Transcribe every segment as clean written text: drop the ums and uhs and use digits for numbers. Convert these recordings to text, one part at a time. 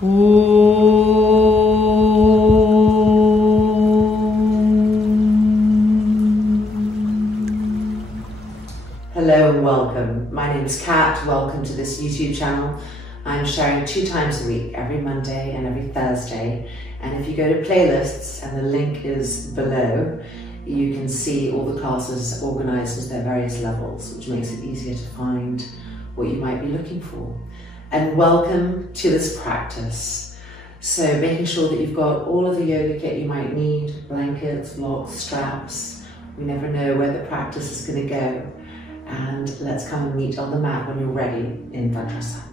Hello and welcome. My name is Kat. Welcome to this YouTube channel. I'm sharing 2 times a week, every Monday and every Thursday. And if you go to playlists, and the link is below, you can see all the classes organised at their various levels, which makes it easier to find what you might be looking for. And welcome to this practice. So making sure that you've got all of the yoga kit you might need, blankets, blocks, straps. We never know where the practice is going to go. And let's come and meet on the mat when you're ready in Mudrasana.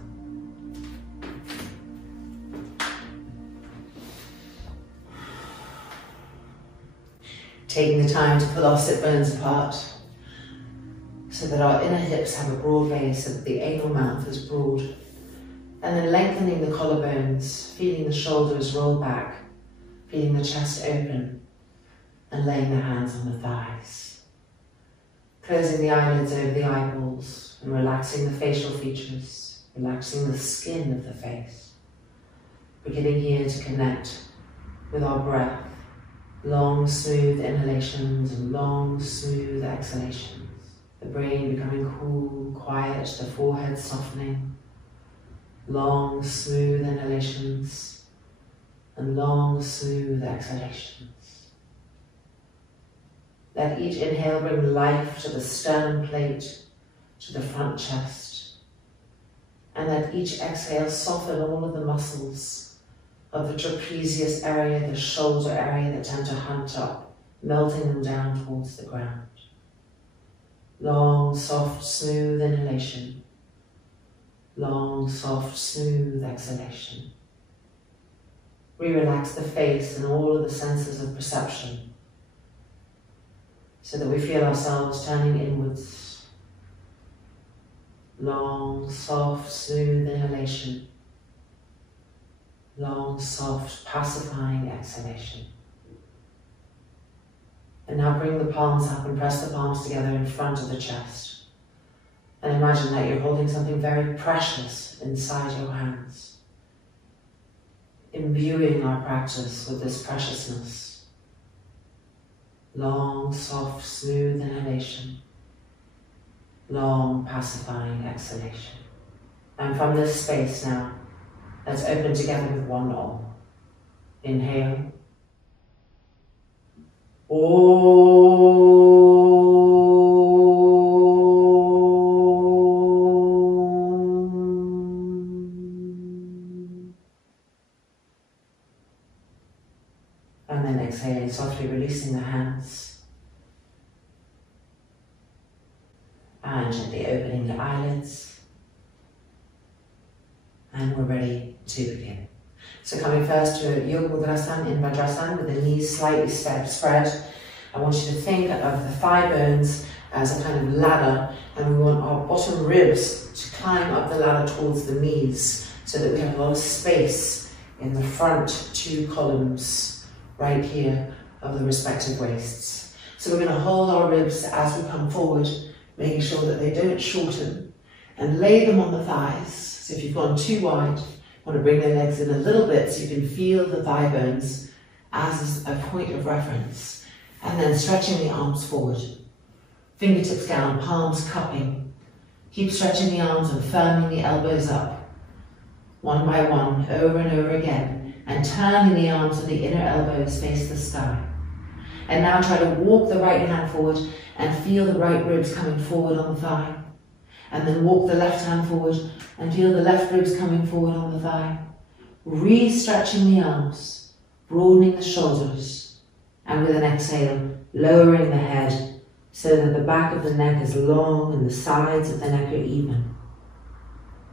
Taking the time to pull our sit bones apart so that our inner hips have a broad base, so that the anal mouth is broad. And then lengthening the collarbones, feeling the shoulders roll back, feeling the chest open, and laying the hands on the thighs. Closing the eyelids over the eyeballs and relaxing the facial features, relaxing the skin of the face. Beginning here to connect with our breath. Long, smooth inhalations and long, smooth exhalations. The brain becoming cool, quiet, the forehead softening. Long, smooth inhalations and long, smooth exhalations. Let each inhale bring life to the sternum plate, to the front chest. And let each exhale soften all of the muscles of the trapezius area, the shoulder area that tend to hunt up, melting them down towards the ground. Long, soft, smooth inhalation. Long, soft, smooth exhalation. We relax the face and all of the senses of perception so that we feel ourselves turning inwards. Long, soft, smooth inhalation. Long, soft, pacifying exhalation. And now bring the palms up and press the palms together in front of the chest. And imagine that you're holding something very precious inside your hands. Imbuing our practice with this preciousness. Long, soft, smooth inhalation. Long, pacifying exhalation. And from this space now, let's open together with one Om. Inhale. Om. And then exhaling, softly releasing the hands. And gently opening the eyelids. And we're ready to begin. So coming first to Yoga Mudrasana in Mudrasana with the knees slightly spread. I want you to think of the thigh bones as a kind of ladder, and we want our bottom ribs to climb up the ladder towards the knees so that we have a lot of space in the front 2 columns right here of the respective waists. So we're going to hold our ribs as we come forward, making sure that they don't shorten, and lay them on the thighs. So if you've gone too wide, you want to bring the legs in a little bit so you can feel the thigh bones as a point of reference. And then stretching the arms forward. Fingertips down, palms cupping. Keep stretching the arms and firming the elbows up. One by one, over and over again. And turning the arms and the inner elbows face the sky. And now try to walk the right hand forward and feel the right ribs coming forward on the thigh. And then walk the left hand forward and feel the left ribs coming forward on the thigh. Re-stretching the arms, broadening the shoulders, and with an exhale, lowering the head so that the back of the neck is long and the sides of the neck are even.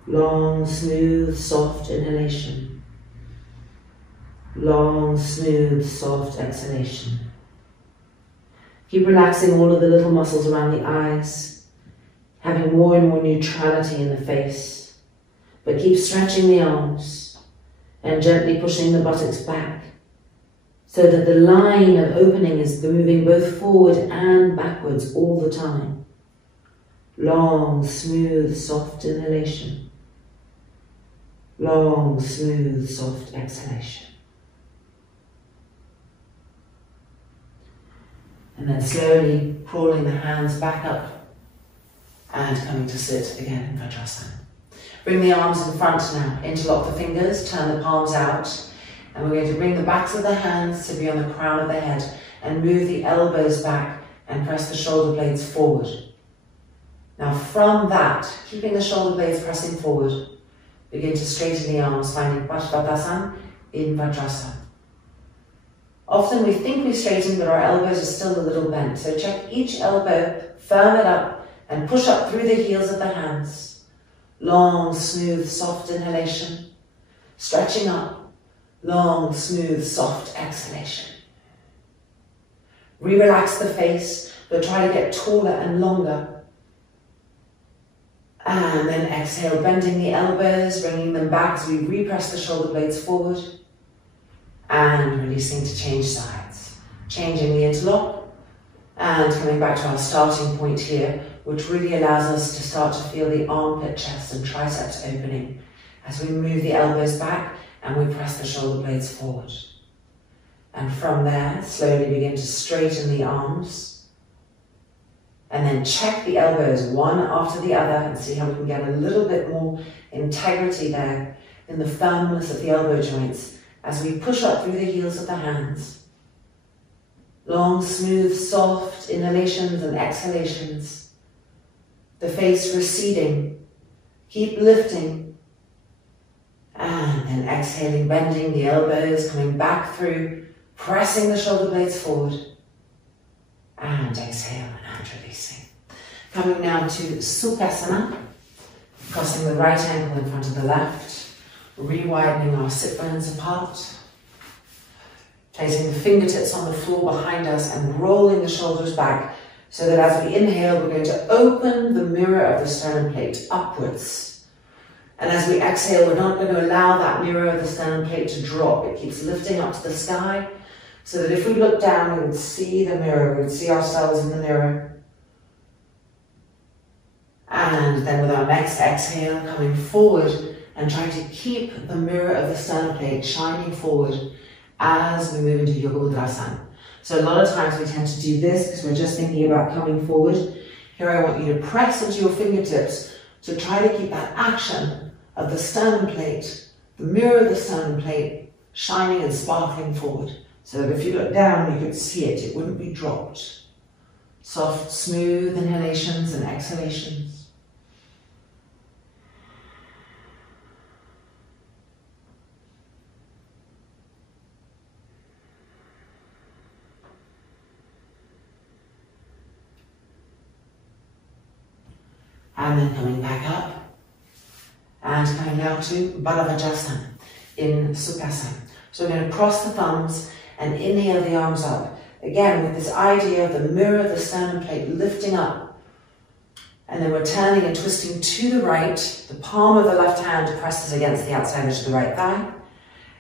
Long, smooth, soft inhalation. Long, smooth, soft exhalation. Keep relaxing all of the little muscles around the eyes, having more and more neutrality in the face, but keep stretching the arms and gently pushing the buttocks back so that the line of opening is moving both forward and backwards all the time. Long, smooth, soft inhalation. Long, smooth, soft exhalation. And then slowly crawling the hands back up and coming to sit again in Mudrasana. Bring the arms in front now, interlock the fingers, turn the palms out, and we're going to bring the backs of the hands to be on the crown of the head and move the elbows back and press the shoulder blades forward. Now from that, keeping the shoulder blades pressing forward, begin to straighten the arms, finding Padmasana in Vajrasana. Often we think we've straightened, but our elbows are still a little bent. So check each elbow, firm it up, and push up through the heels of the hands. Long, smooth, soft inhalation. Stretching up. Long, smooth, soft exhalation. Re-relax the face, but try to get taller and longer. And then exhale, bending the elbows, bringing them back as we repress the shoulder blades forward. And releasing to change sides. Changing the interlock. And coming back to our starting point here, which really allows us to start to feel the armpit, chest and triceps opening as we move the elbows back and we press the shoulder blades forward. And from there, slowly begin to straighten the arms. And then check the elbows one after the other and see how we can get a little bit more integrity there in the firmness of the elbow joints as we push up through the heels of the hands. Long, smooth, soft inhalations and exhalations. The face receding. Keep lifting. And then exhaling, bending the elbows, coming back through, pressing the shoulder blades forward. And exhale and releasing. Coming now to Sukhasana. Crossing the right ankle in front of the left. Re-widening our sit bones apart. Placing the fingertips on the floor behind us and rolling the shoulders back so that as we inhale, we're going to open the mirror of the sternum plate upwards. And as we exhale, we're not going to allow that mirror of the sternum plate to drop. It keeps lifting up to the sky so that if we look down, we would see the mirror, we would see ourselves in the mirror. And then with our next exhale, coming forward and trying to keep the mirror of the sternum plate shining forward as we move into Yoga Mudrasana. So a lot of times we tend to do this because we're just thinking about coming forward. Here I want you to press into your fingertips to try to keep that action of the sternum plate, the mirror of the sternum plate, shining and sparkling forward. So that if you look down, you could see it, it wouldn't be dropped. Soft, smooth inhalations and exhalations. And then coming back up, and coming now to Balavajrasana in Sukhasana. So we're going to cross the thumbs and inhale the arms up. Again, with this idea of the mirror of the sternum plate lifting up. And then we're turning and twisting to the right. The palm of the left hand presses against the outside edge of the right thigh.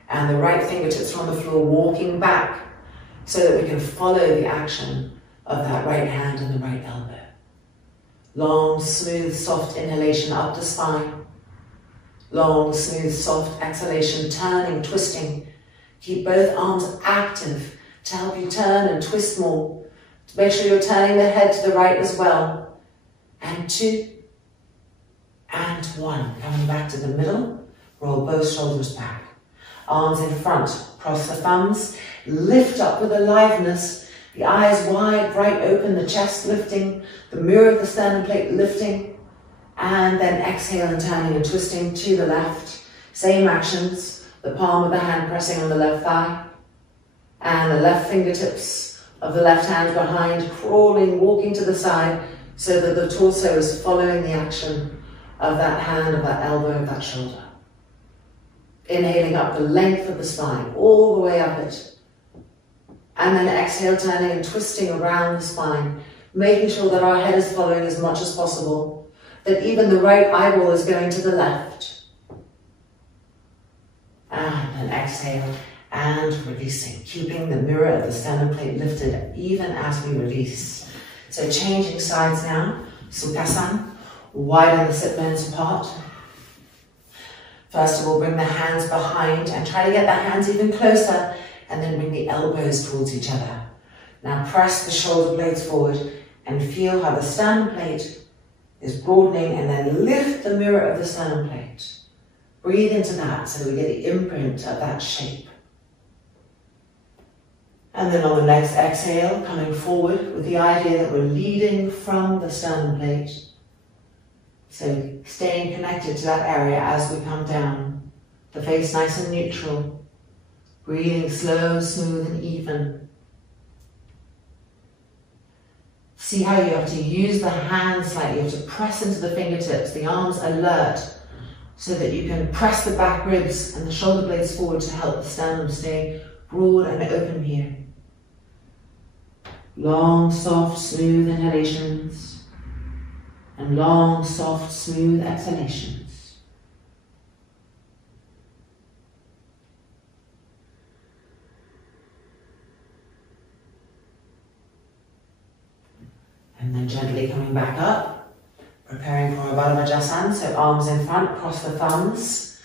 And the right fingertips are on the floor, walking back so that we can follow the action of that right hand and the right elbow. Long, smooth, soft inhalation up the spine. Long, smooth, soft exhalation, turning, twisting. Keep both arms active to help you turn and twist more. Make sure you're turning the head to the right as well. And 2, and 1. Coming back to the middle, roll both shoulders back. Arms in front, cross the thumbs, lift up with aliveness. The eyes wide, bright open, the chest lifting, the mirror of the sternum plate lifting, and then exhale and turning and twisting to the left. Same actions, the palm of the hand pressing on the left thigh, and the left fingertips of the left hand behind, crawling, walking to the side, so that the torso is following the action of that hand, of that elbow, of that shoulder. Inhaling up the length of the spine, all the way up it. And then exhale, turning and twisting around the spine, making sure that our head is following as much as possible, that even the right eyeball is going to the left. And then exhale and releasing, keeping the mirror of the sternum plate lifted even as we release. So changing sides now, Sukhasana, widen the sit bones apart. First of all, bring the hands behind and try to get the hands even closer, and then bring the elbows towards each other. Now press the shoulder blades forward and feel how the sternum plate is broadening, and then lift the mirror of the sternum plate. Breathe into that so that we get the imprint of that shape. And then on the next exhale, coming forward with the idea that we're leading from the sternum plate. So staying connected to that area as we come down. The face nice and neutral. Breathing slow, smooth and even. See how you have to use the hands slightly. You have to press into the fingertips, the arms alert, so that you can press the back ribs and the shoulder blades forward to help the sternum stay broad and open here. Long, soft, smooth inhalations and long, soft, smooth exhalations. And then gently coming back up, preparing for a Banishes, so arms in front, cross the thumbs,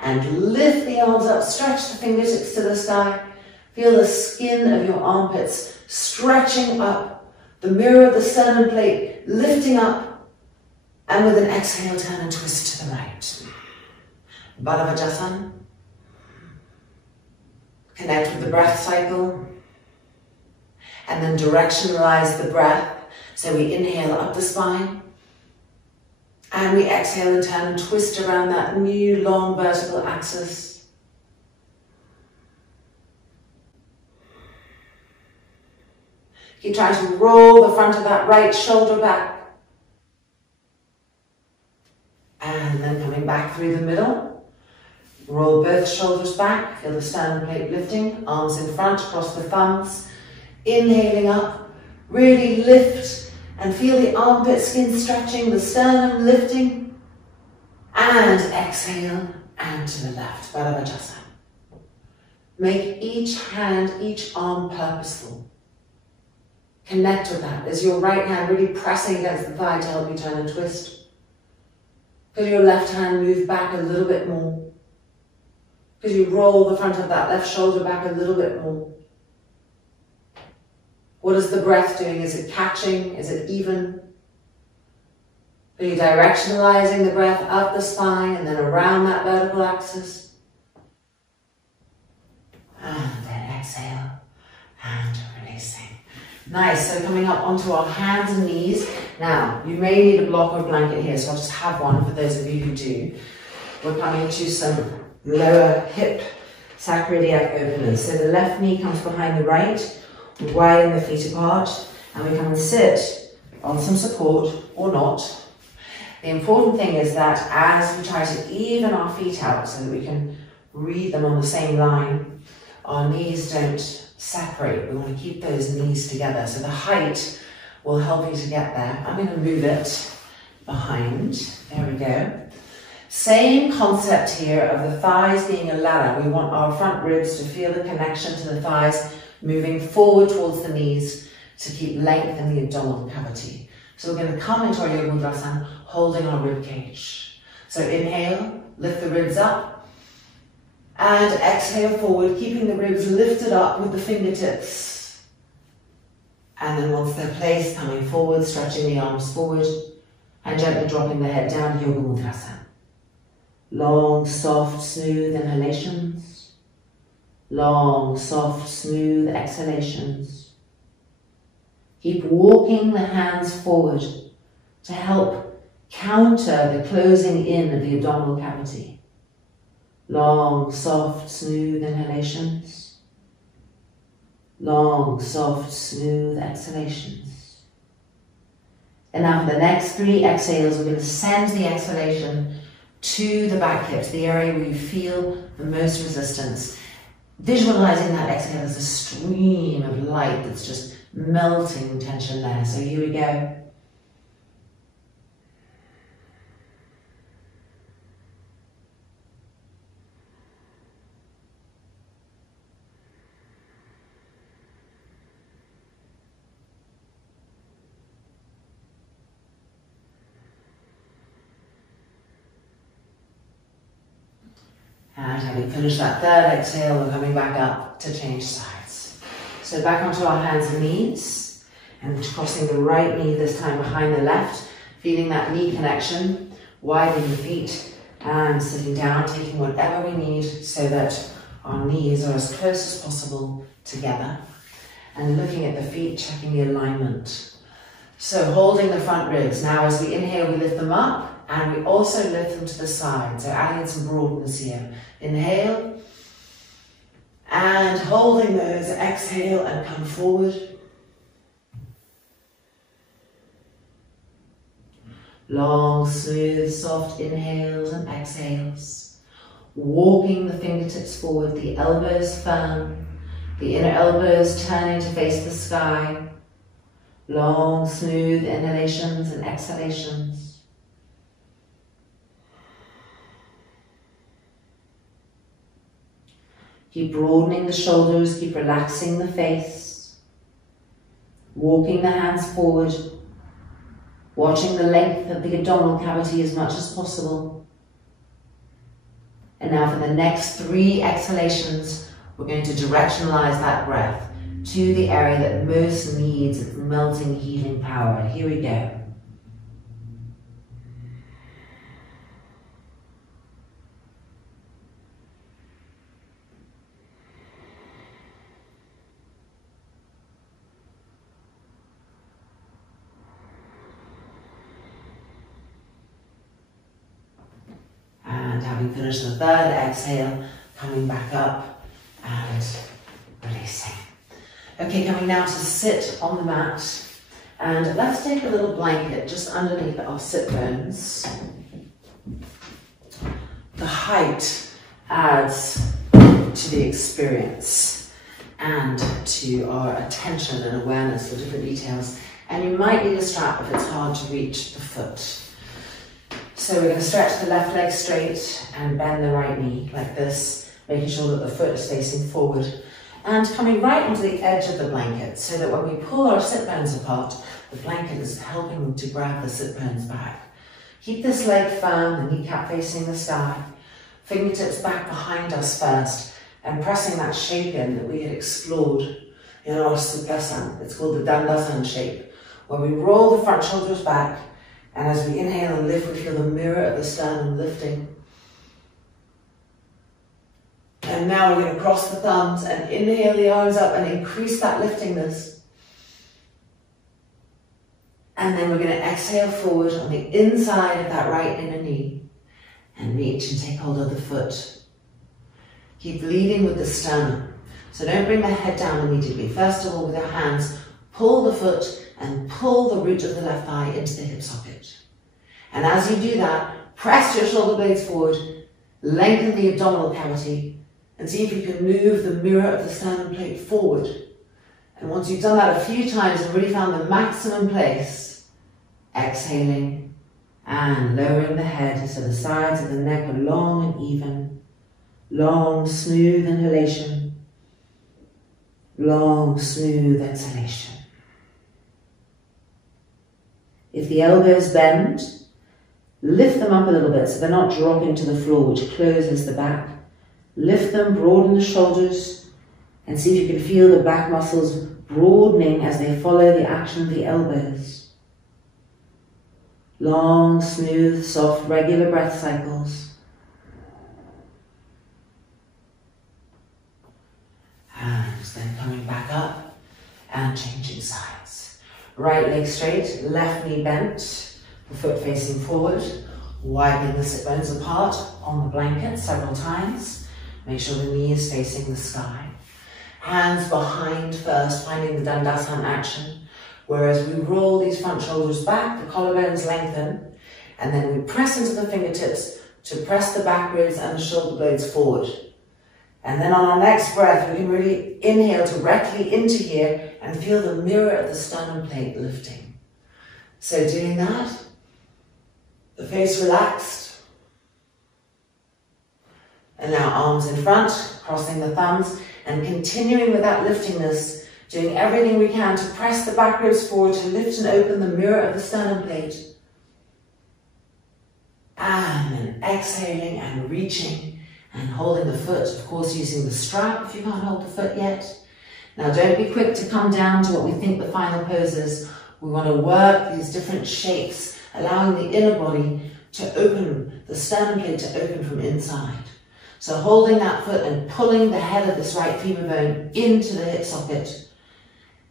and lift the arms up, stretch the fingertips to the sky. Feel the skin of your armpits stretching up, the mirror of the sternum plate lifting up, and with an exhale, turn and twist to the right. Banishes. Connect with the breath cycle, and then directionalize the breath. So we inhale up the spine, and we exhale and turn and twist around that new long vertical axis. Keep trying to roll the front of that right shoulder back. And then coming back through the middle. Roll both shoulders back, feel the sternum plate lifting, arms in front, cross the thumbs. Inhaling up, really lift and feel the armpit skin stretching, the sternum lifting. And exhale and to the left, Banishes. Make each hand, each arm purposeful. Connect with that. Is your right hand really pressing against the thigh to help you turn and twist? Could your left hand move back a little bit more? Could you roll the front of that left shoulder back a little bit more? What is the breath doing? Is it catching? Is it even? Are you directionalizing the breath up the spine and then around that vertical axis? And then exhale and releasing. Nice, so coming up onto our hands and knees. Now, you may need a block or a blanket here, so I'll just have one for those of you who do. We're coming to some lower hip sacroiliac openers. So the left knee comes behind the right, we widen the feet apart, and we come and sit on some support or not. The important thing is that as we try to even our feet out so that we can read them on the same line, our knees don't separate. We want to keep those knees together. So the height will help you to get there. I'm going to move it behind. There we go. Same concept here of the thighs being a ladder. We want our front ribs to feel the connection to the thighs, moving forward towards the knees to keep length in the abdominal cavity. So we're going to come into our Yoga Mudrasana holding our rib cage. So inhale, lift the ribs up, and exhale forward, keeping the ribs lifted up with the fingertips. And then once they're placed, coming forward, stretching the arms forward, and gently dropping the head down, Yoga Mudrasana. Long, soft, smooth inhalations. Long, soft, smooth exhalations. Keep walking the hands forward to help counter the closing in of the abdominal cavity. Long, soft, smooth inhalations. Long, soft, smooth exhalations. And now for the next 3 exhales, we're going to send the exhalation to the back hips, the area where you feel the most resistance. Visualizing that exhale as a stream of light that's just melting tension there. So here we go. And having finished that third exhale, we're coming back up to change sides. So back onto our hands and knees, and crossing the right knee this time behind the left, feeling that knee connection, widening the feet, and sitting down, taking whatever we need so that our knees are as close as possible together. And looking at the feet, checking the alignment. So holding the front ribs. Now as we inhale, we lift them up, and we also lift them to the side. So adding some broadness here. Inhale, and holding those, exhale and come forward. Long, smooth, soft inhales and exhales. Walking the fingertips forward, the elbows firm, the inner elbows turning to face the sky. Long, smooth inhalations and exhalations. Keep broadening the shoulders, keep relaxing the face. Walking the hands forward, watching the length of the abdominal cavity as much as possible. And now for the next 3 exhalations, we're going to directionalize that breath to the area that most needs its melting, healing power. Here we go. And having finished the third exhale, coming back up and releasing. Okay, coming now to sit on the mat, and let's take a little blanket just underneath our sit bones. The height adds to the experience and to our attention and awareness for different details, and you might need a strap if it's hard to reach the foot. So we're going to stretch the left leg straight and bend the right knee like this, making sure that the foot is facing forward. And coming right onto the edge of the blanket so that when we pull our sit bones apart, the blanket is helping to grab the sit bones back. Keep this leg firm, the kneecap facing the sky, fingertips back behind us first, and pressing that shape in that we had explored in our Sukhasana. It's called the Dandasana shape, where we roll the front shoulders back, and as we inhale and lift, we feel the mirror of the sternum lifting. And now we're going to cross the thumbs and inhale the arms up and increase that liftingness. And then we're going to exhale forward on the inside of that right inner knee and reach and take hold of the foot. Keep leading with the sternum. So don't bring the head down immediately. First of all, with your hands, pull the foot and pull the root of the left thigh into the hip socket. And as you do that, press your shoulder blades forward, lengthen the abdominal cavity, and see if you can move the mirror of the sternum plate forward. And once you've done that a few times and really found the maximum place, exhaling and lowering the head so the sides of the neck are long and even. Long, smooth inhalation. Long, smooth exhalation. If the elbows bend, lift them up a little bit so they're not dropping to the floor, which closes the back. Lift them, broaden the shoulders, and see if you can feel the back muscles broadening as they follow the action of the elbows. Long, smooth, soft, regular breath cycles. And then coming back up and changing sides. Right leg straight, left knee bent, the foot facing forward, widening the sit bones apart on the blanket several times. Make sure the knee is facing the sky. Hands behind first, finding the Dandasana action. Whereas we roll these front shoulders back, the collarbones lengthen, and then we press into the fingertips to press the back ribs and the shoulder blades forward. And then on our next breath, we can really inhale directly into here and feel the mirror of the sternum plate lifting. So doing that, the face relaxed. And now arms in front, crossing the thumbs, and continuing with that liftingness, doing everything we can to press the back ribs forward to lift and open the mirror of the sternum plate. And then exhaling and reaching And holding the foot, of course, using the strap if you can't hold the foot yet. Now don't be quick to come down to what we think the final pose is. We want to work these different shapes, allowing the inner body to open, the sternum plate to open from inside. So holding that foot and pulling the head of this right femur bone into the hip socket.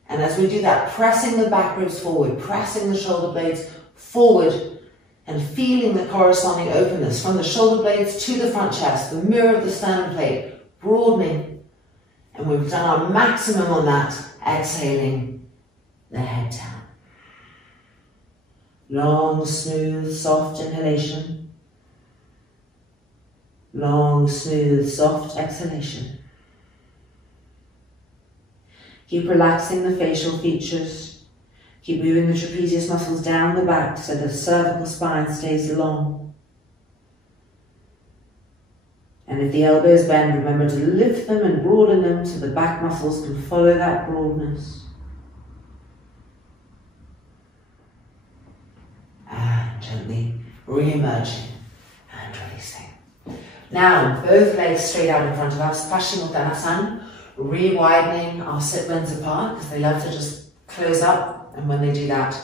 And as we do that, pressing the back ribs forward, pressing the shoulder blades forward, and feeling the corresponding openness from the shoulder blades to the front chest, the mirror of the sternum plate, broadening. And we've done our maximum on that, exhaling the head down. Long, smooth, soft inhalation. Long, smooth, soft exhalation. Keep relaxing the facial features. Keep moving the trapezius muscles down the back so the cervical spine stays long. And if the elbows bend, remember to lift them and broaden them so the back muscles can follow that broadness. And gently re-emerging and releasing. Now, both legs straight out in front of us, Paschimottanasana, re-widening our sit bones apart because they love to just close up. And when they do that,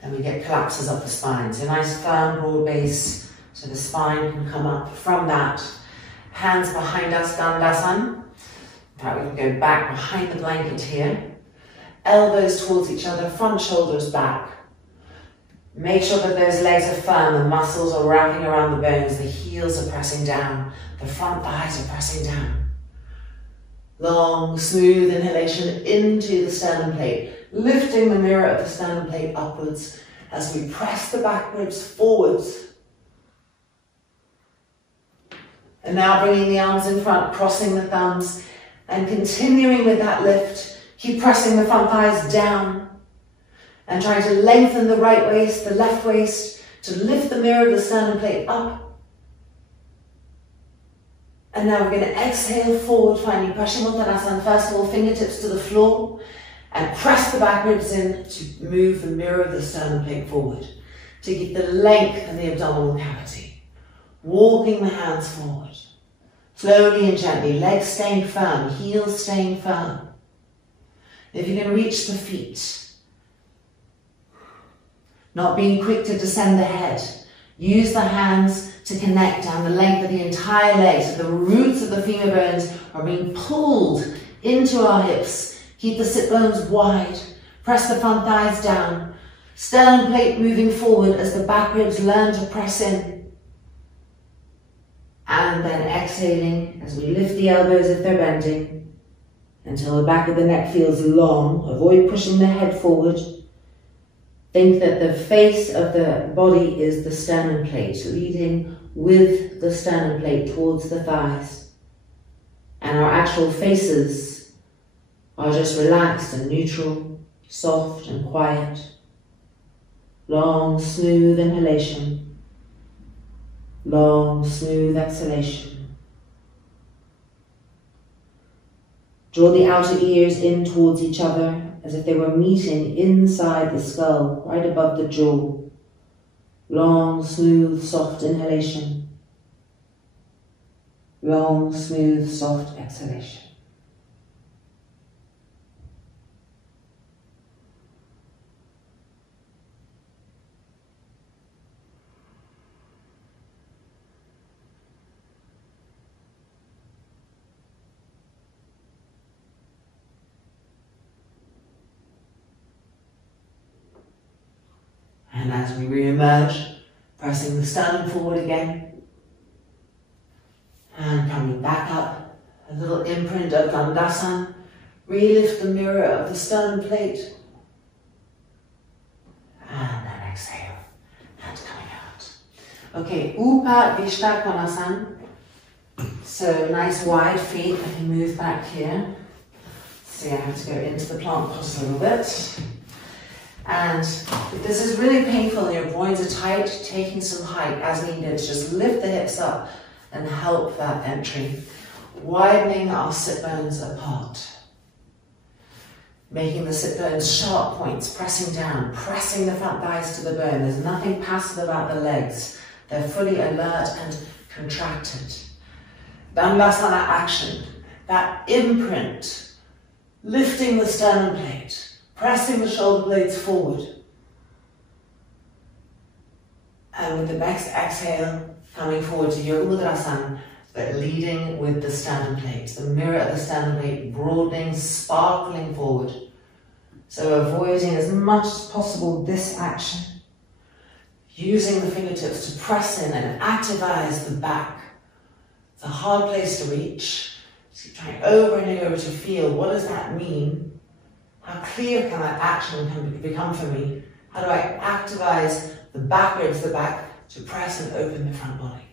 then we get collapses up the spine. So nice firm broad base so the spine can come up from that. Hands behind us, Dandasana. In fact, we can go back behind the blanket here. Elbows towards each other, front shoulders back. Make sure that those legs are firm, the muscles are wrapping around the bones, the heels are pressing down, the front thighs are pressing down. Long, smooth inhalation into the sternum plate, lifting the mirror of the sternum plate upwards as we press the back ribs forwards. And now bringing the arms in front, crossing the thumbs, and continuing with that lift. Keep pressing the front thighs down and trying to lengthen the right waist, the left waist, to lift the mirror of the sternum plate up. And now we're going to exhale forward, finding Paschimottanasana. First of all, fingertips to the floor and press the back ribs in to move the mirror of the sternum plate forward, to keep the length of the abdominal cavity. Walking the hands forward, slowly and gently, legs staying firm, heels staying firm. If you can reach the feet, not being quick to descend the head, use the hands to connect down the length of the entire leg so the roots of the femur bones are being pulled into our hips. Keep the sit bones wide, press the front thighs down, sternum plate moving forward as the back ribs learn to press in. And then exhaling as we lift the elbows if they're bending until the back of the neck feels long. Avoid pushing the head forward. Think that the face of the body is the sternum plate, leading with the sternum plate towards the thighs. And our actual faces are just relaxed and neutral, soft and quiet. Long, smooth inhalation. Long, smooth exhalation. Draw the outer ears in towards each other as if they were meeting inside the skull, right above the jaw. Long, smooth, soft inhalation. Long, smooth, soft exhalation. And as we re-emerge, pressing the sternum forward again, and coming back up, a little imprint of Dandasana, re-lift the mirror of the sternum plate, and then exhale, and coming out. Okay, Upa Vishta Konasana, so nice wide feet, I can move back here. See, I have to go into the plant pose a little bit. And if this is really painful and your groins are tight, taking some height as needed, just lift the hips up and help that entry. Widening our sit bones apart. Making the sit bones sharp points, pressing down, pressing the front thighs to the bone. There's nothing passive about the legs. They're fully alert and contracted. Dandasana action, that imprint, lifting the sternum plate, pressing the shoulder blades forward. And with the next exhale, coming forward to Yoga Mudrasana, but leading with the sternum plate, the mirror of the sternum plate broadening, sparkling forward. So avoiding as much as possible this action, using the fingertips to press in and activize the back. It's a hard place to reach. So you're trying over and over to feel, what does that mean? How clear can that action become for me? How do I activize the back ribs, the back, to press and open the front body?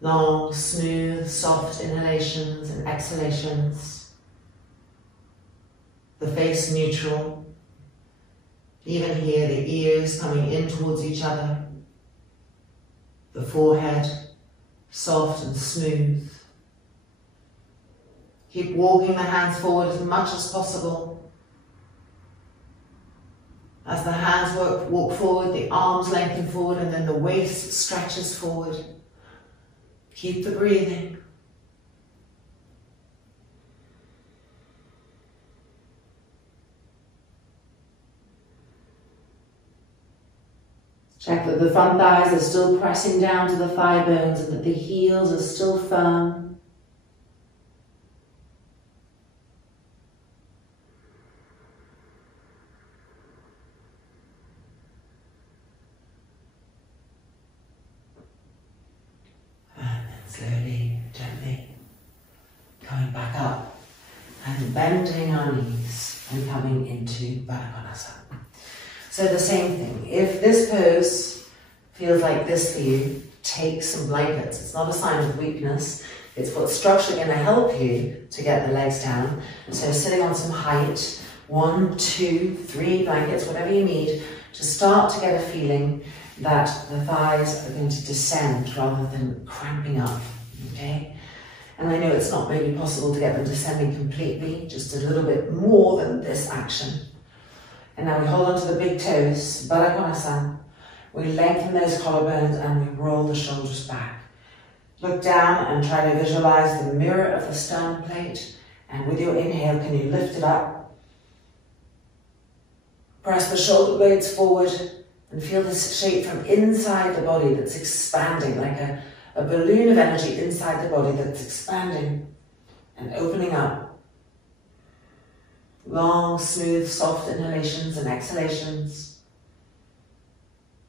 Long, smooth, soft inhalations and exhalations. The face neutral. Even here, the ears coming in towards each other. The forehead soft and smooth. Keep walking the hands forward as much as possible. As the hands walk forward, the arms lengthen forward and then the waist stretches forward. Keep the breathing. Check that the front thighs are still pressing down to the thigh bones and that the heels are still firm. And then slowly, gently, coming back up and bending our knees and coming into banishes. So the same thing, if this pose feels like this for you, take some blankets. It's not a sign of weakness, it's what's structurally going to help you to get the legs down. So sitting on some height, 1, 2, 3 blankets, whatever you need, to start to get a feeling that the thighs are going to descend rather than cramping up, okay? And I know it's not maybe possible to get them descending completely, just a little bit more than this action. And now we hold on to the big toes, Banishes. We lengthen those collarbones and we roll the shoulders back. Look down and try to visualize the mirror of the sternum plate. And with your inhale, can you lift it up? Press the shoulder blades forward and feel this shape from inside the body that's expanding, like a balloon of energy inside the body that's expanding and opening up. Long, smooth, soft inhalations and exhalations.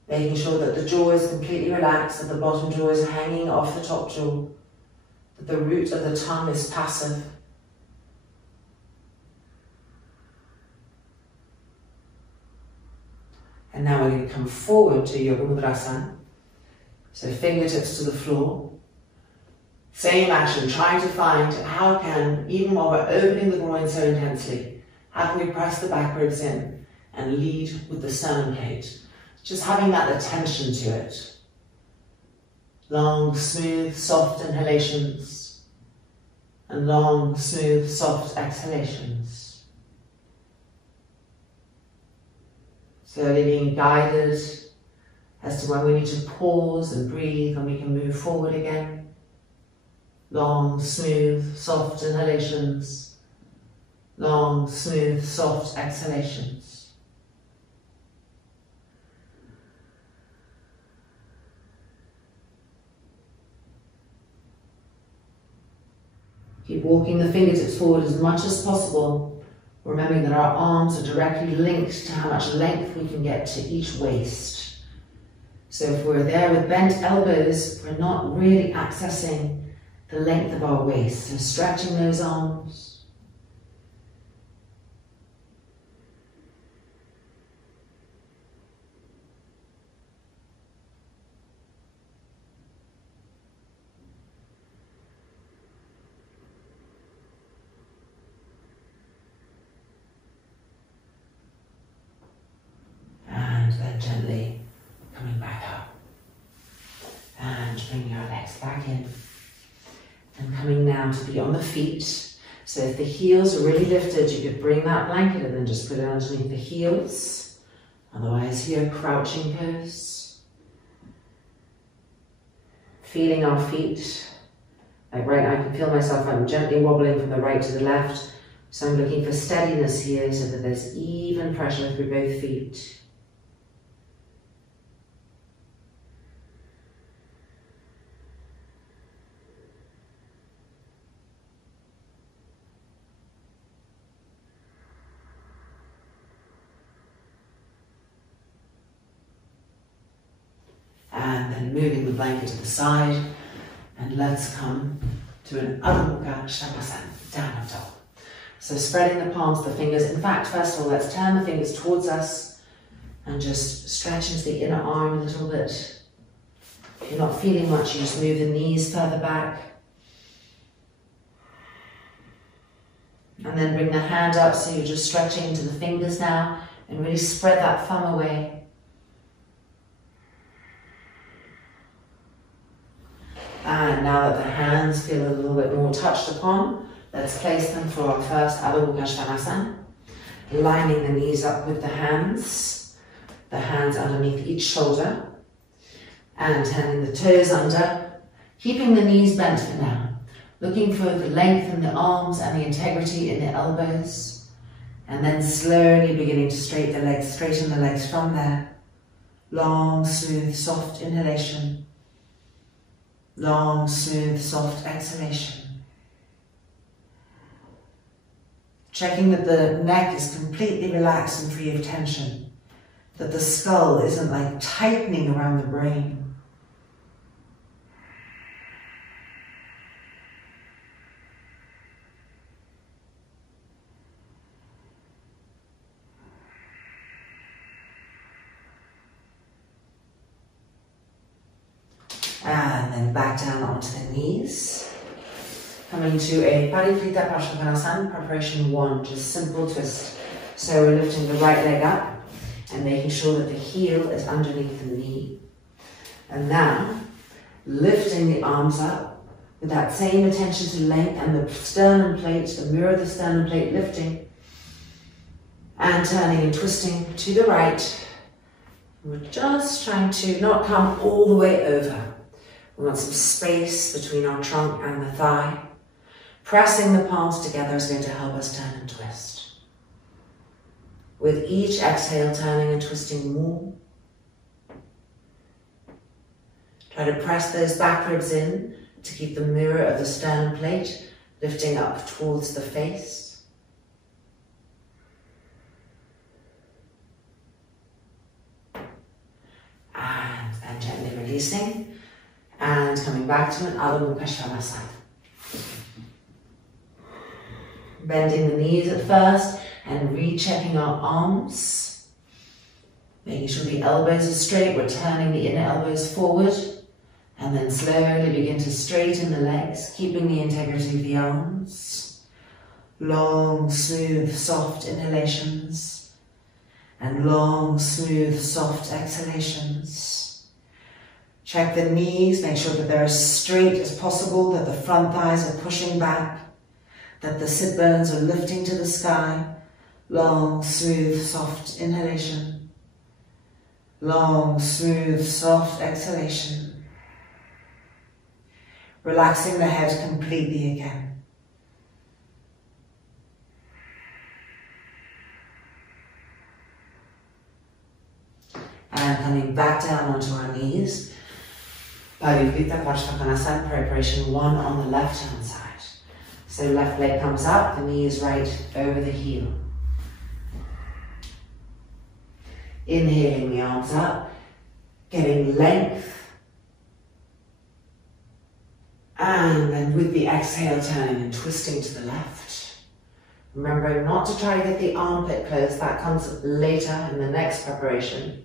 Making sure that the jaw is completely relaxed, that the bottom jaw is hanging off the top jaw, that the root of the tongue is passive. And now we're going to come forward to Yoga Mudrasana. So fingertips to the floor. Same action, trying to find how can, even while we're opening the groin so intensely, how can we press the back ribs in and lead with the sternum plate? Just having that attention to it. Long, smooth, soft inhalations and long, smooth, soft exhalations. Slowly being guided as to when we need to pause and breathe and we can move forward again. Long, smooth, soft inhalations. Long, smooth, soft exhalations. Keep walking the fingertips forward as much as possible, remembering that our arms are directly linked to how much length we can get to each waist. So if we're there with bent elbows, we're not really accessing the length of our waist. So stretching those arms. Gently coming back up and bringing our legs back in and coming now to be on the feet. So if the heels are really lifted, you could bring that blanket and then just put it underneath the heels. Otherwise here, crouching pose. Feeling our feet Like right now I can feel myself, I'm gently wobbling from the right to the left. So I'm looking for steadiness here so that there's even pressure through both feet. And then moving the blanket to the side, and let's come to an Adho Mukha Shavasana, down on dog. So spreading the palms, the fingers. In fact, first of all, let's turn the fingers towards us and just stretch into the inner arm a little bit. If you're not feeling much, you just move the knees further back. And then bring the hand up so you're just stretching into the fingers now and really spread that thumb away. And now that the hands feel a little bit more touched upon, let's place them for our first Adho Mukha Svanasana. Lining the knees up with the hands underneath each shoulder, and turning the toes under, keeping the knees bent for now, looking for the length in the arms and the integrity in the elbows, and then slowly beginning to straighten the legs from there. Long, smooth, soft inhalation. Long, smooth, soft exhalation. Checking that the neck is completely relaxed and free of tension. That the skull isn't like tightening around the brain. And then back down onto the knees. Coming to a Parivrita Parsvanasana, preparation 1, just simple twist. So we're lifting the right leg up and making sure that the heel is underneath the knee. And now, lifting the arms up with that same attention to length and the sternum plate, the mirror of the sternum plate lifting. And turning and twisting to the right. We're just trying to not come all the way over. We want some space between our trunk and the thigh. Pressing the palms together is going to help us turn and twist. With each exhale, turning and twisting more. Try to press those back ribs in to keep the mirror of the sternum plate lifting up towards the face. And then gently releasing. And coming back to an Adho Mukha Svanasana. Bending the knees at first and rechecking our arms. Making sure the elbows are straight, we're turning the inner elbows forward. And then slowly begin to straighten the legs, keeping the integrity of the arms. Long, smooth, soft inhalations. And long, smooth, soft exhalations. Check the knees, make sure that they're as straight as possible, that the front thighs are pushing back, that the sit bones are lifting to the sky. Long, smooth, soft inhalation. Long, smooth, soft exhalation. Relaxing the head completely again. And coming back down onto our knees. Parivrita Parsvanasana, preparation 1 on the left hand side. So left leg comes up, the knee is right over the heel. Inhaling the arms up, getting length. And then with the exhale, turning and twisting to the left. Remembering not to try to get the armpit closed, that comes later in the next preparation.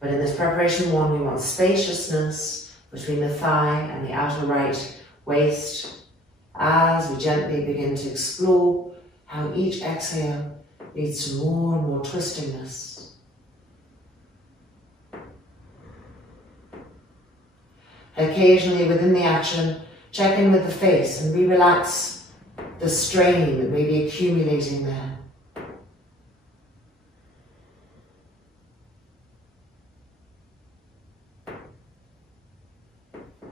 But in this preparation 1, we want spaciousness between the thigh and the outer right waist as we gently begin to explore how each exhale leads to more and more twistingness. Occasionally within the action, check in with the face and re-relax the strain that may be accumulating there.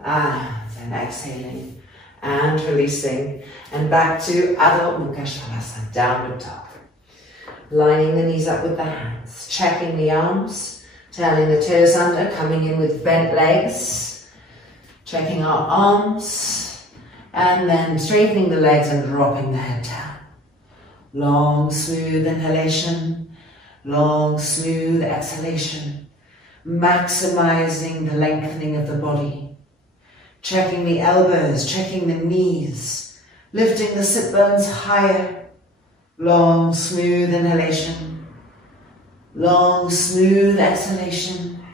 And then exhaling, and releasing, and back to Adho Mukha Svanasana, downward dog. Lining the knees up with the hands, checking the arms, turning the toes under, coming in with bent legs, checking our arms, and then straightening the legs and dropping the head down. Long, smooth inhalation, long, smooth exhalation, maximizing the lengthening of the body. Checking the elbows, checking the knees, lifting the sit bones higher. Long, smooth inhalation. Long, smooth exhalation.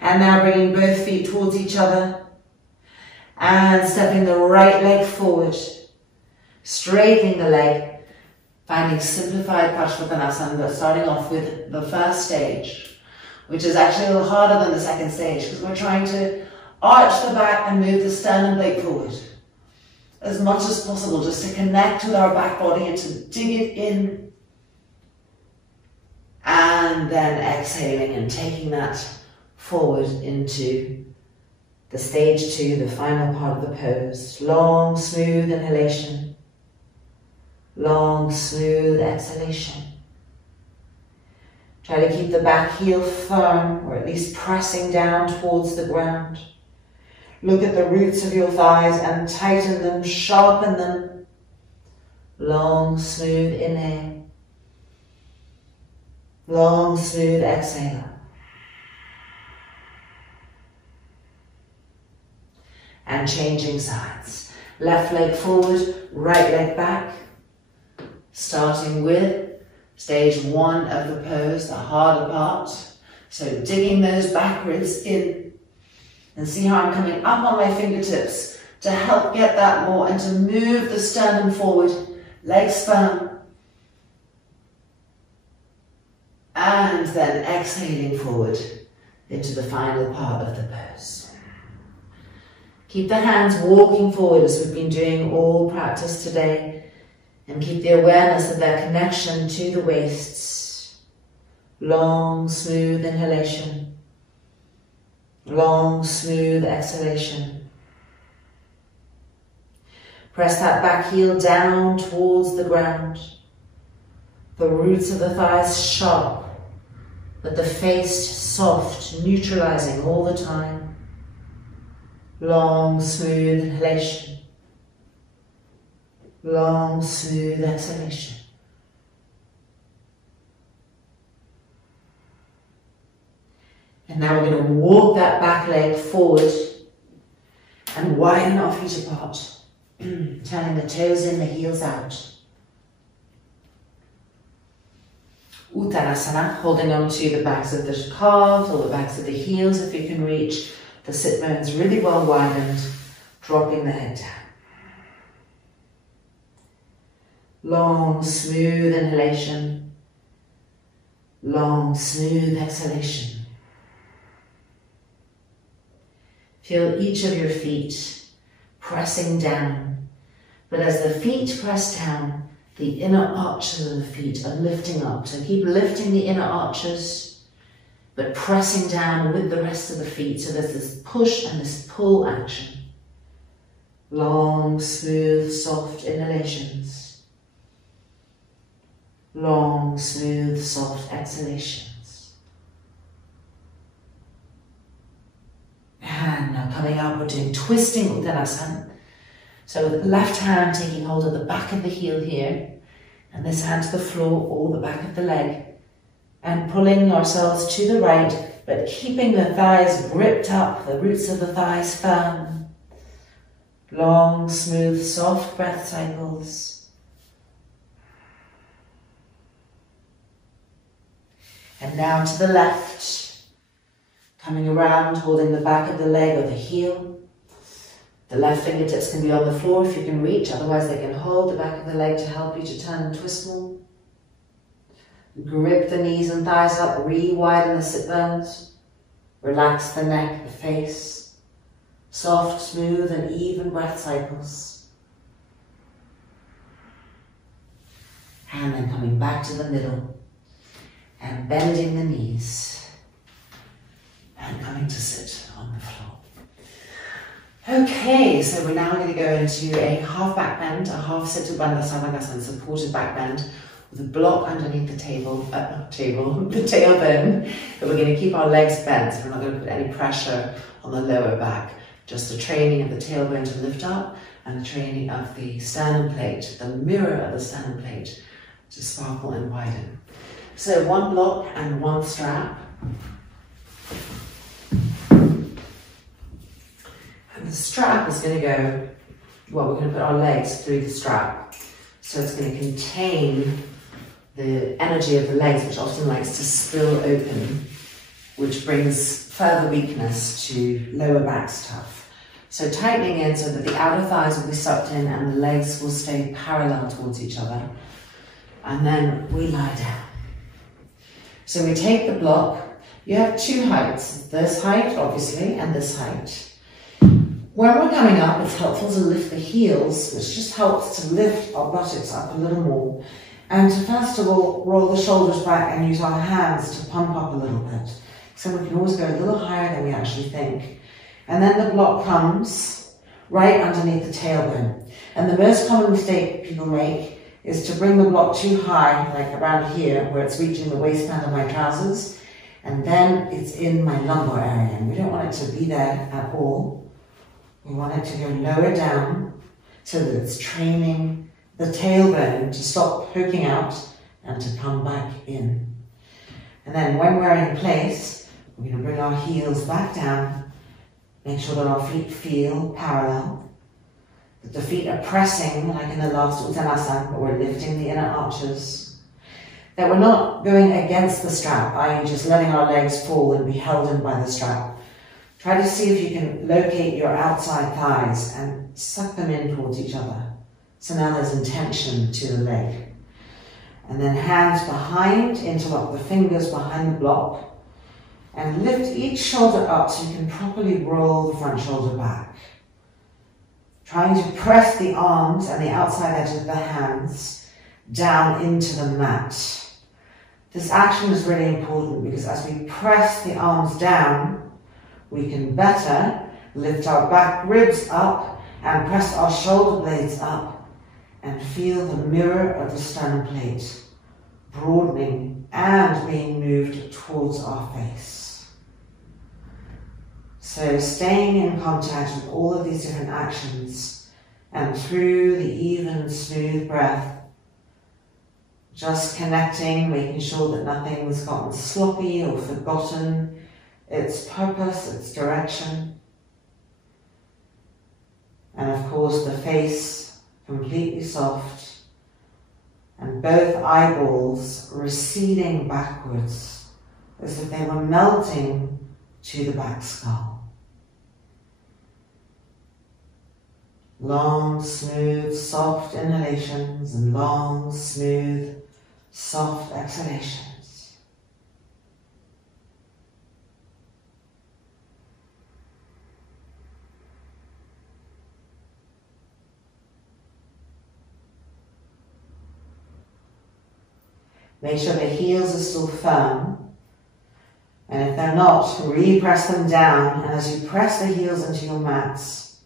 And now bringing both feet towards each other and stepping the right leg forward, straightening the leg, finding simplified Parsvakonasana, but starting off with the first stage, which is actually a little harder than the second stage because we're trying to arch the back and move the sternum blade forward as much as possible, just to connect with our back body and to dig it in. And then exhaling and taking that forward into the stage 2, the final part of the pose. Long, smooth inhalation. Long, smooth exhalation. Try to keep the back heel firm, or at least pressing down towards the ground. Look at the roots of your thighs and tighten them, sharpen them. Long, smooth inhale. Long, smooth exhale. And changing sides. Left leg forward, right leg back. Starting with stage 1 of the pose, the harder part. So digging those back ribs in. And see how I'm coming up on my fingertips to help get that more and to move the sternum forward, legs firm. And then exhaling forward into the final part of the pose. Keep the hands walking forward as we've been doing all practice today. And keep the awareness of their connection to the waists. Long, smooth inhalation. Long, smooth exhalation. Press that back heel down towards the ground. The roots of the thighs sharp, but the face soft, neutralizing all the time. Long, smooth inhalation. Long, smooth exhalation. And now we're going to walk that back leg forward and widen our feet apart, turning the toes in, the heels out. Uttanasana, holding on to the backs of the calves or the backs of the heels if you can reach. The sit bones really well widened, dropping the head down. Long, smooth inhalation. Long, smooth exhalation. Feel each of your feet pressing down. But as the feet press down, the inner arches of the feet are lifting up. So keep lifting the inner arches, but pressing down with the rest of the feet. So there's this push and this pull action. Long, smooth, soft inhalations. Long, smooth, soft exhalations. And now coming up, we're doing twisting Uttanasana. So with the left hand taking hold of the back of the heel here, and this hand to the floor or the back of the leg, and pulling ourselves to the right, but keeping the thighs gripped up, the roots of the thighs firm. Long, smooth, soft breath cycles. And now to the left, coming around, holding the back of the leg or the heel. The left fingertips can be on the floor if you can reach, otherwise they can hold the back of the leg to help you to turn and twist more. Grip the knees and thighs up, re-widen the sit bones. Relax the neck, the face. Soft, smooth and even breath cycles. And then coming back to the middle. And bending the knees and coming to sit on the floor. Okay, so we're now going to go into a half back bend, a half Setu Bandha supported back bend with a block underneath the the tailbone. But we're going to keep our legs bent, so we're not going to put any pressure on the lower back. Just the training of the tailbone to lift up and the training of the sternum plate, the mirror of the sternum plate, to sparkle and widen. So one block and one strap. And the strap is going to go, well, we're going to put our legs through the strap. So it's going to contain the energy of the legs, which often likes to spill open, which brings further weakness to lower back stuff. So tightening in so that the outer thighs will be sucked in and the legs will stay parallel towards each other. And then we lie down. So we take the block. You have two heights, this height obviously and this height. When we're coming up, it's helpful to lift the heels, which just helps to lift our buttocks up a little more, and to first of all roll the shoulders back and use our hands to pump up a little bit. So we can always go a little higher than we actually think. And then the block comes right underneath the tailbone. And the most common mistake people make is to bring the block too high, like around here, where it's reaching the waistband of my trousers, and then it's in my lumbar area. And we don't want it to be there at all. We want it to go lower down so that it's training the tailbone to stop poking out and to come back in. And then when we're in place, we're going to bring our heels back down, make sure that our feet feel parallel, that the feet are pressing like in the last Uttanasana, but we're lifting the inner arches, that we're not going against the strap, i.e. just letting our legs fall and be held in by the strap. Try to see if you can locate your outside thighs and suck them in towards each other. So now there's intention to the leg. And then hands behind, interlock the fingers behind the block, and lift each shoulder up so you can properly roll the front shoulder back. Trying to press the arms and the outside edge of the hands down into the mat. This action is really important because as we press the arms down, we can better lift our back ribs up and press our shoulder blades up and feel the mirror of the sternum plate broadening and being moved towards our face. So staying in contact with all of these different actions and through the even, smooth breath, just connecting, making sure that nothing has gotten sloppy or forgotten, its purpose, its direction. And of course the face completely soft and both eyeballs receding backwards as if they were melting to the back skull. Long, smooth, soft inhalations and long, smooth, soft exhalations. Make sure the heels are still firm. And if they're not, re-press them down. And as you press the heels into your mats,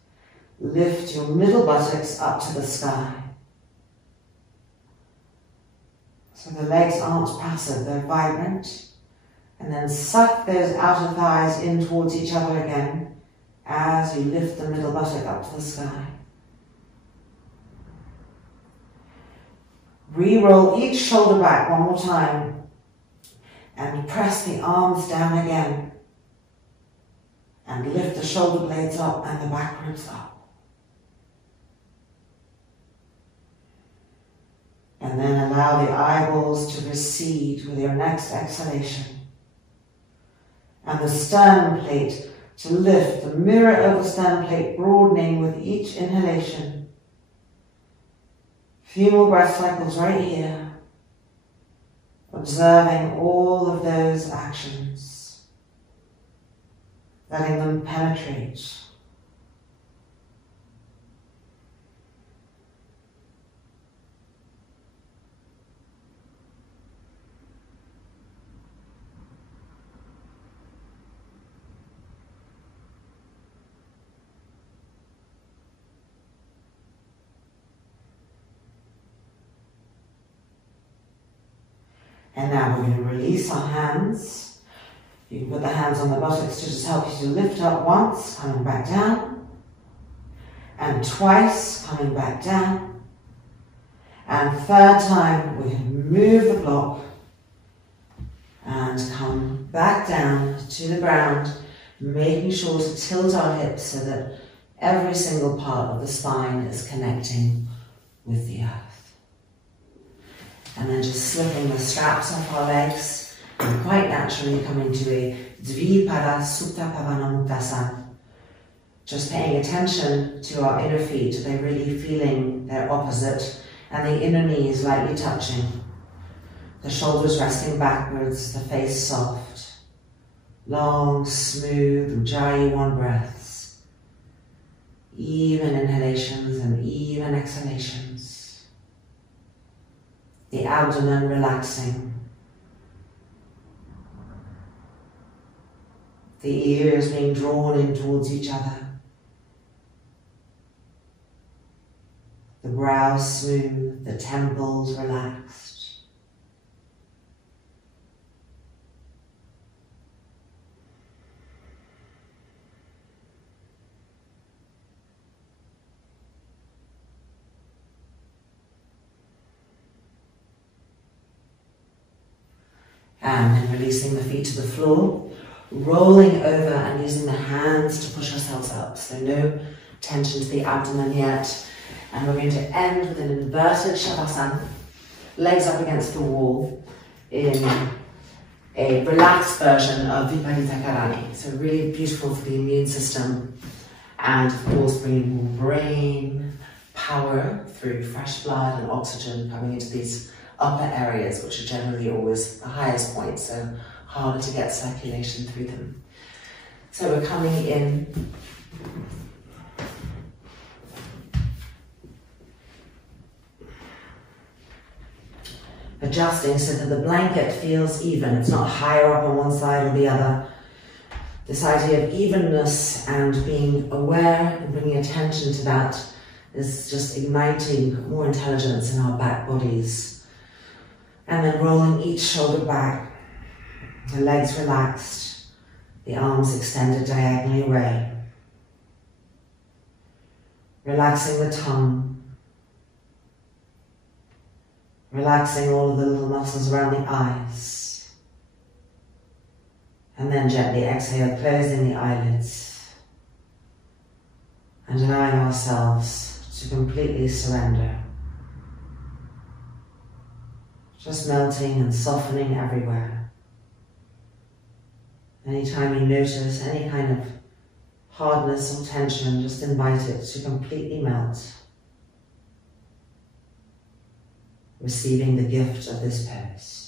lift your middle buttocks up to the sky. So the legs aren't passive, they're vibrant. And then suck those outer thighs in towards each other again as you lift the middle buttock up to the sky. Re-roll each shoulder back one more time and press the arms down again and lift the shoulder blades up and the back ribs up. And then allow the eyeballs to recede with your next exhalation and the sternum plate to lift, the mirror of the sternum plate broadening with each inhalation. Few more breath cycles right here, observing all of those actions, letting them penetrate. And now we're going to release our hands. You can put the hands on the buttocks to just help you to lift up once, coming back down. And twice, coming back down. And third time, we're going to move the block and come back down to the ground, making sure to tilt our hips so that every single part of the spine is connecting with the earth. And then just slipping the straps off our legs and quite naturally coming to a Dvipada Supta Pavana Mudrasana. Just paying attention to our inner feet. Are they really feeling their opposite? And the inner knees lightly touching. The shoulders resting backwards, the face soft. Long, smooth Ujjayi 1 breaths. Even inhalations and even exhalations. The abdomen relaxing. The ears being drawn in towards each other. The brow smooth, the temples relaxed. And then releasing the feet to the floor, rolling over and using the hands to push ourselves up. So no tension to the abdomen yet. And we're going to end with an inverted Shavasana, legs up against the wall in a relaxed version of Viparita Karani. So really beautiful for the immune system and of course bringing more brain power through fresh blood and oxygen coming into these upper areas, which are generally always the highest points, so harder to get circulation through them. So we're coming in adjusting so that the blanket feels even. It's not higher up on one side or the other. This idea of evenness and being aware and bringing attention to that is just igniting more intelligence in our back bodies. And then rolling each shoulder back, the legs relaxed, the arms extended diagonally away. Relaxing the tongue, relaxing all of the little muscles around the eyes. And then gently exhale, closing the eyelids and allowing ourselves to completely surrender. Just melting and softening everywhere. Anytime you notice any kind of hardness or tension, just invite it to completely melt. Receiving the gift of this pose.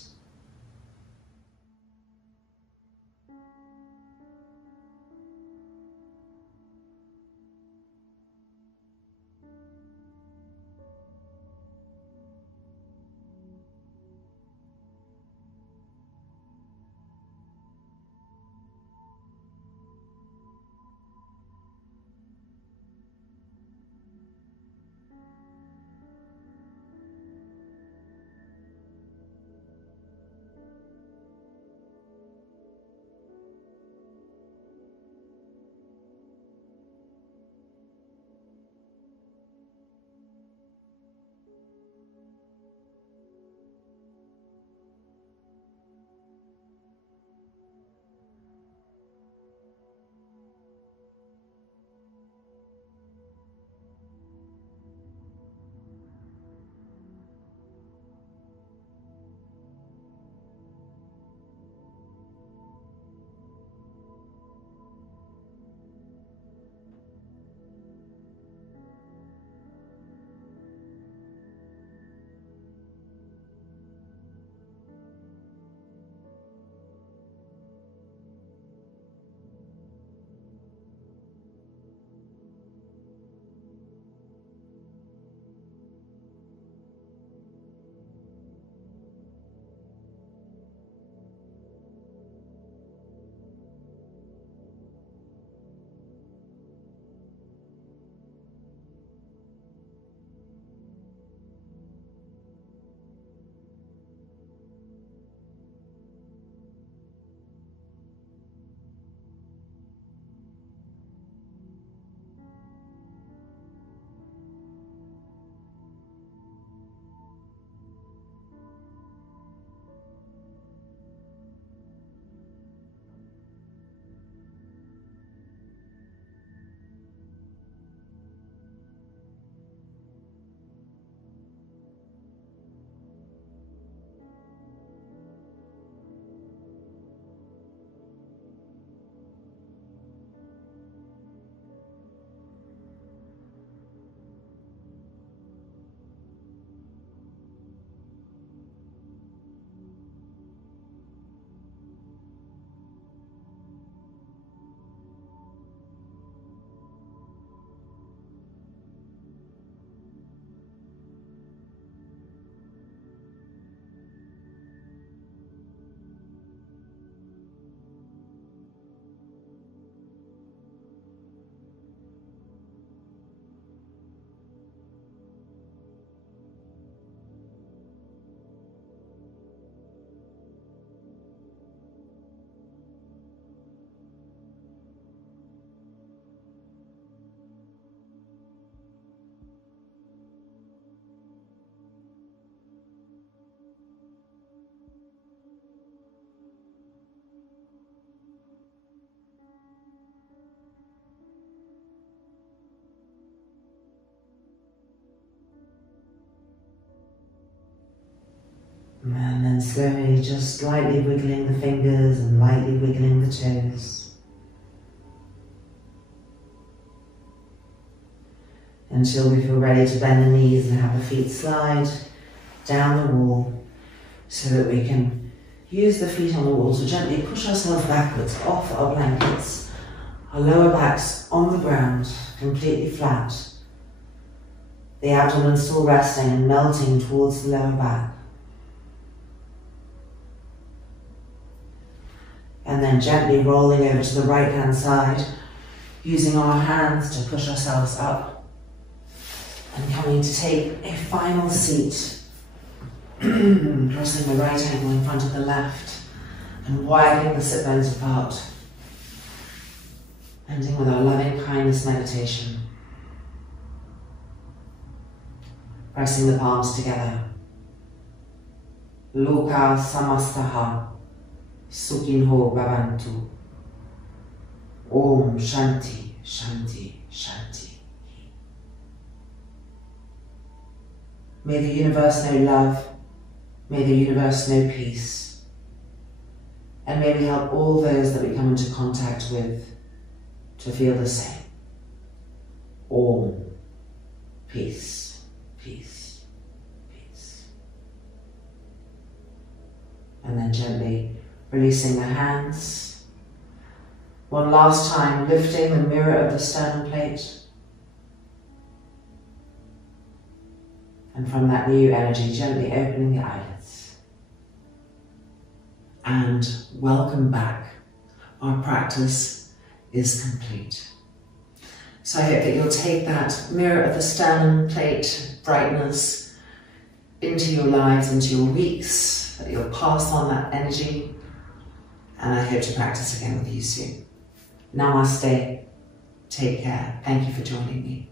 slowly just lightly wiggling the fingers and lightly wiggling the toes. Until we feel ready to bend the knees and have the feet slide down the wall so that we can use the feet on the wall to gently push ourselves backwards off our blankets, our lower backs on the ground, completely flat. The abdomen still resting and melting towards the lower back. And then gently rolling over to the right hand side, using our hands to push ourselves up. And coming to take a final seat. Crossing the right ankle in front of the left and widening the sit bones apart. Ending with our loving kindness meditation. Pressing the palms together. Loka samastaha sukhinho bhavantu. Om Shanti, Shanti, Shanti. May the universe know love. May the universe know peace. And may we help all those that we come into contact with to feel the same. Om. Peace, peace, peace. And then gently releasing the hands. One last time, lifting the mirror of the sternum plate. And from that new energy, gently opening the eyelids. And welcome back. Our practice is complete. So I hope that you'll take that mirror of the sternum plate brightness into your lives, into your weeks, that you'll pass on that energy. And I hope to practice again with you soon. Namaste. Take care. Thank you for joining me.